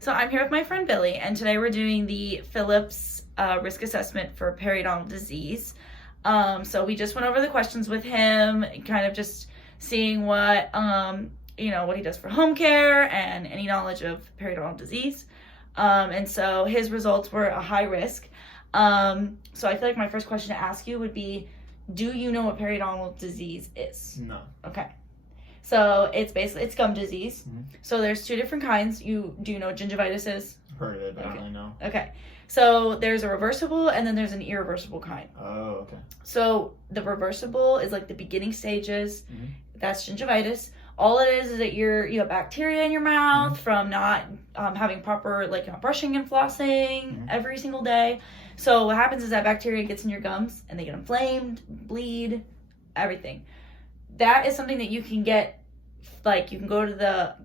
So I'm here with my friend Billy, and today we're doing the Phillips risk assessment for periodontal disease. So we just went over the questions with him, kind of just seeing what what he does for home care and any knowledge of periodontal disease. And so his results were a high risk. So I feel like my first question to ask you would be, do you know what periodontal disease is? No. Okay. So it's gum disease. Mm-hmm. So there's two different kinds. Do you know what gingivitis is? Heard of it, but I don't really know. Okay. So there's a reversible and then there's an irreversible kind. Oh, okay. So the reversible is like the beginning stages. Mm-hmm. That's gingivitis. All it is that you have bacteria in your mouth mm-hmm. from not having proper not brushing and flossing every single day. So what happens is that bacteria gets in your gums and they get inflamed, bleed, everything. That is something that you can get. You can go to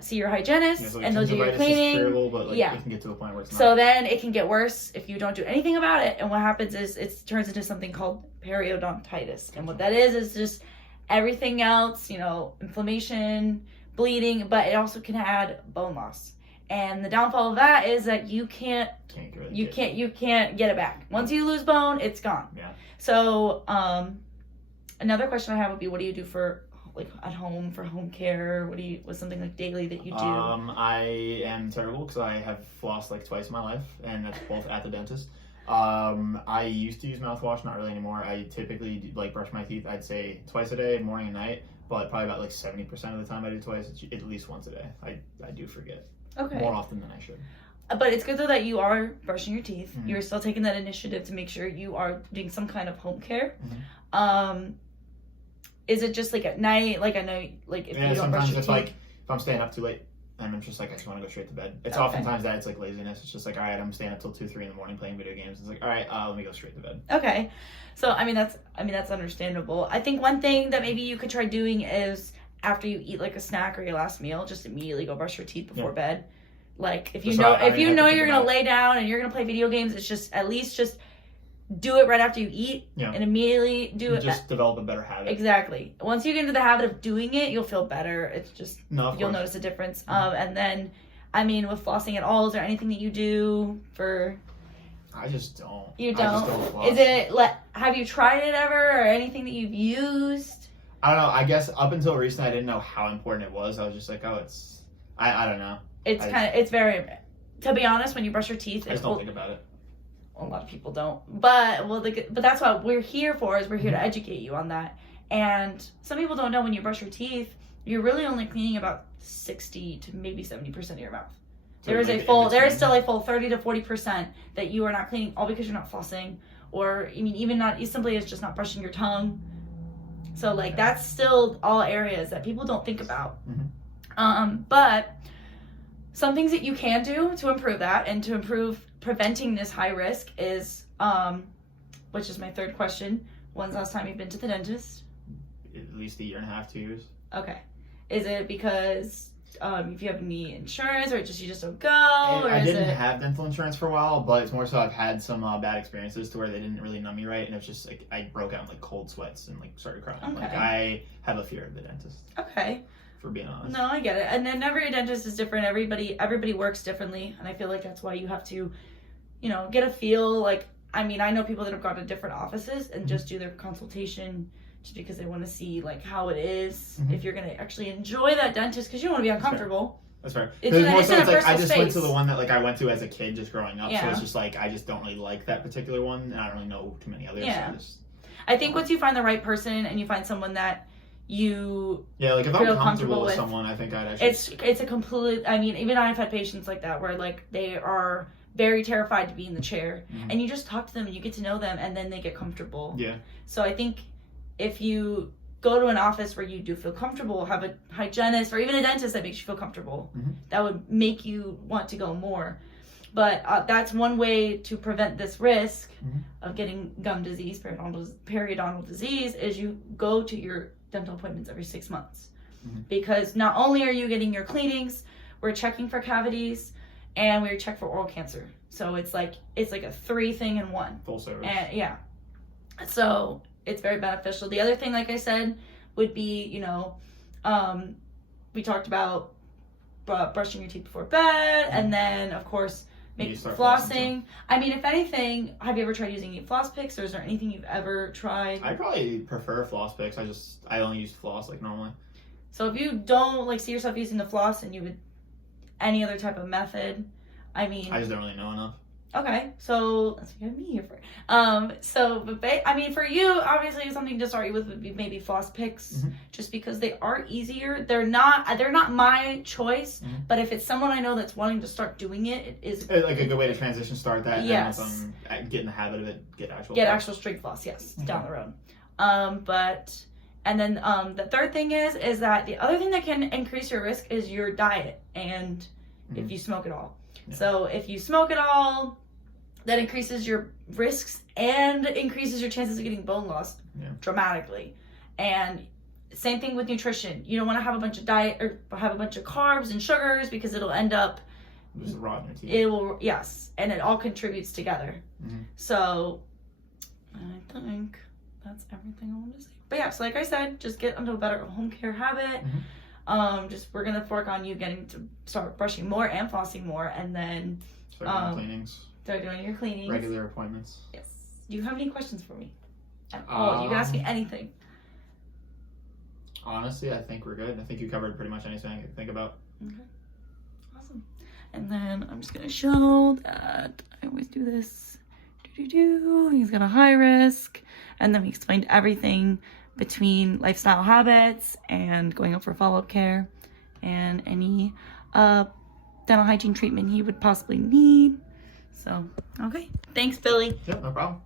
see your hygienist and they'll do your cleaning. Is curable, but it can get to a point where it's not. So then it can get worse if you don't do anything about it. And what happens is it turns into something called periodontitis. And what that is just everything else, inflammation, bleeding, but it also can add bone loss. And the downfall of that is that you can't get it back. Once you lose bone, it's gone. Yeah. So another question I have would be, what do you do for at home for home care? What's something daily that you do? I am terrible because I have flossed twice in my life, and that's both at the dentist. I used to use mouthwash, not really anymore. I typically brush my teeth, I'd say twice a day, morning and night, but probably about 70% of the time I do twice, at least once a day. I do forget. Okay. More often than I should. But it's good though that you are brushing your teeth. Mm-hmm. You're still taking that initiative to make sure you are doing some kind of home care. Mm-hmm. Is it just at night? I know if you don't brush your teeth. If I'm staying up too late and I'm just I just want to go straight to bed. It's oftentimes that it's laziness. It's just all right, I'm staying up till 2-3 in the morning playing video games. It's all right, let me go straight to bed. Okay. So that's understandable. I think one thing that maybe you could try doing is after you eat a snack or your last meal, just immediately go brush your teeth before bed. If you know you're gonna lay down and you're gonna play video games, it's just at least just do it right after you eat and immediately do it. Just develop a better habit. Exactly. Once you get into the habit of doing it, you'll feel better. It's just you'll notice a difference. And then, with flossing at all, is there anything that you do for? I just don't. You don't? I just don't floss. Is it have you tried it ever or anything that you've used? I don't know. I guess up until recently, I didn't know how important it was. I was just it's. I don't know. It's very. To be honest, when you brush your teeth, I just don't think about it. A lot of people don't, but that's what we're here for. Is we're here to educate you on that. And some people don't know when you brush your teeth, you're really only cleaning about 60 to maybe 70% of your mouth. There is still a full 30 to 40% that you are not cleaning, all because you're not flossing, or even not simply as just not brushing your tongue. So that's still all areas that people don't think about. Mm-hmm. But some things that you can do to improve that and to improve preventing this high risk is, which is my third question. When's the last time you've been to the dentist? At least 1.5 years, 2 years. Okay. Is it because if you have any insurance, or you just don't go? I didn't have dental insurance for a while, but it's more so I've had some bad experiences to where they didn't really numb me right, and it's just I broke out in cold sweats and started crying. Okay. I have a fear of the dentist. Okay. For being honest. No, I get it. And then every dentist is different. Everybody works differently, and I feel like that's why you have to, get a feel. I know people that have gone to different offices and just do their consultation just because they want to see how it is, if you're gonna actually enjoy that dentist, because you don't want to be uncomfortable. That's fair. It's I just went to the one that I went to as a kid just growing up, so it's just I just don't really like that particular one, and I don't really know too many others. Yeah. So I think once you find the right person and you find someone that you if I'm comfortable with someone, I think I'd actually. It's a complete. Even I've had patients like that where they are very terrified to be in the chair, and you just talk to them and you get to know them, and then they get comfortable. Yeah. So I think if you go to an office where you do feel comfortable, have a hygienist or even a dentist that makes you feel comfortable, that would make you want to go more. But that's one way to prevent this risk of getting gum disease, periodontal disease, is you go to your dental appointments every 6 months. Because not only are you getting your cleanings, we're checking for cavities, and we check for oral cancer. So it's like a 3 thing in one. Full service. And yeah. So it's very beneficial. The other thing, like I said, would be, we talked about brushing your teeth before bed, and then of course flossing. I mean, if anything, have you ever tried using floss picks, or is there anything you've ever tried? I probably prefer floss picks. I only use floss like normally. So if you don't like see yourself using the floss and you would any other type of method, I mean, I just don't really know enough. Okay, so that's what you have me here for. I mean, for you, obviously, something to start you with would be maybe floss picks, just because they are easier. They're not my choice, but if it's someone I know that's wanting to start doing it, it is like a good way to transition. Start that. Yes. And once I'm getting the habit of it, get actual straight floss. Yes, down the road. And then the third thing is that the other thing that can increase your risk is your diet and if you smoke at all. Yeah. So if you smoke at all, that increases your risks and increases your chances of getting bone loss dramatically. And same thing with nutrition. You don't want to have a bunch of diet or have a bunch of carbs and sugars because it'll end up just rotting your teeth. It will, yes, and it all contributes together. So I think that's everything I want to say. But yeah, so like I said, just get into a better home care habit. We're gonna work on you getting to start brushing more and flossing more, and then start doing cleanings. Start doing your cleanings. Regular appointments. Yes. Do you have any questions for me? At all? You can ask me anything. Honestly, I think we're good. I think you covered pretty much anything I could think about. Okay. Awesome. And then I'm just gonna show that I always do this. He's got a high risk, and then we explained everything between lifestyle habits and going out for follow-up care and any dental hygiene treatment he would possibly need. So, okay. Thanks, Billy. Yep, no problem.